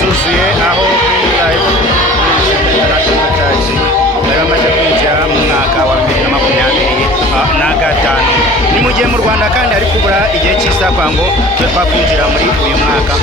zuzuye aho bamaze kwinjira mu mwaka wa 2025 ni mu gihe mu Rwanda kandi ari kubura igihe cy'isakwa ngo twe twakwinjira muri uyu mwaka.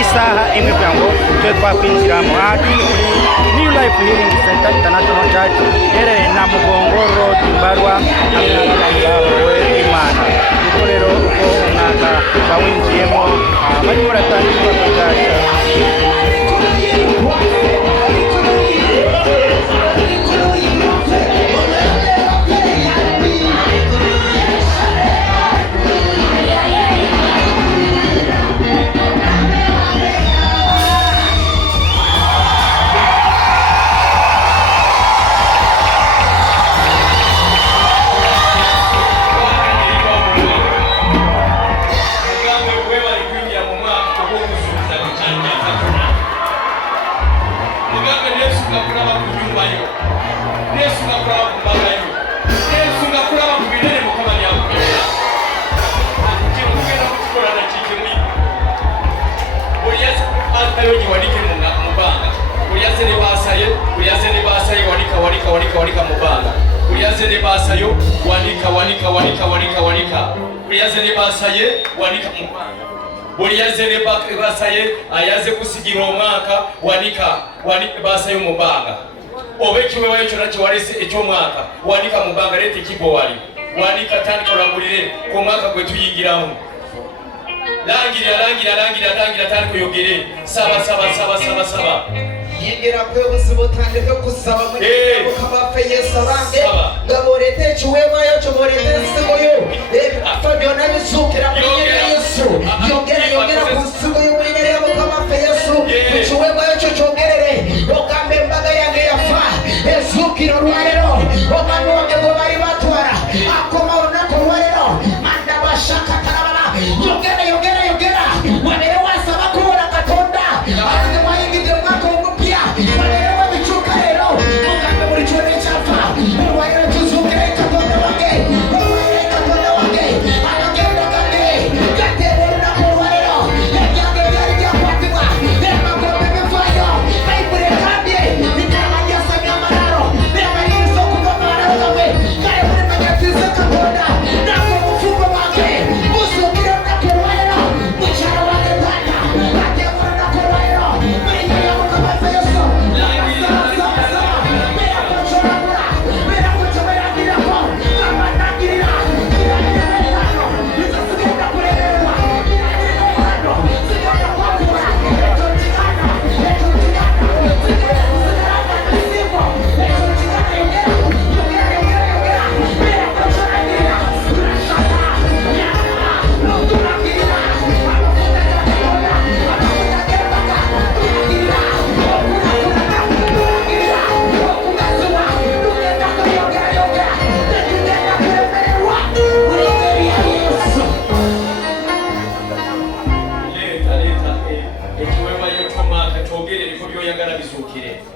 Isaha imwe kugira ngo twe twakwinjira mu New Life Healing Center International Church iherereye na Mugongo Road Mbarwa hamwe Imana. Kuko rero uko umwaka bawinjiyemo barimo baratangira kugasha ayaze kusigira umwaka wanika basaye umubanga obekiwe wayo cyo warese icyo mwaka wanika mubanga lete kibo wali wanika tani korangurire ko mwaka gwe tuyingiraho rangira tani kuyogere saba yingira kwe buzibo tande ko kusaba muri kabafe yesabange ngaborete chuwema yo choborete simoyo afabyo nabisukira muri Yesu yongera kusigo yo muri kabafe Yesu chuwema yo chogerere okambe mbaga yange yafa ezukira rwarero omanu wange ngo bari batwara akoma onako rwarero manda bashaka tarabana yongera wanere wasaba kubona katonda azwe mwayingide mwako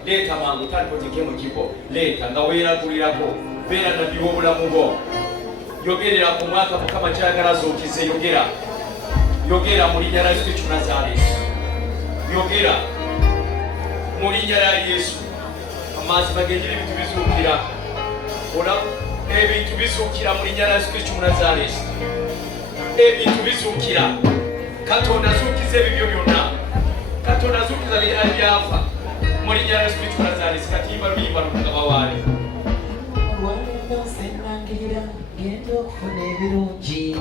leeta mangu tandikoteke mu kibo leeta nga weeragulirako beera nabbi w'obulamu bwo yogerera ku mwaka mukama kyagala zookize yogera mu linnya lya Yesu Kristo Nazaaleesi yogera mu linnya lya Yesu amazima g'enjiri ebintu bizuukira ebintu bizuukira mu linnya lya Yesu Kristo Nazaaleesi ebintu bizuukira Katonda azuukiza ebibyo byonna Katonda azuukiza ebyafa mu linnya lya Yesu Kristo Nazaaleesi katimba luyimba lukagaba waali Genda okufuna ebirungi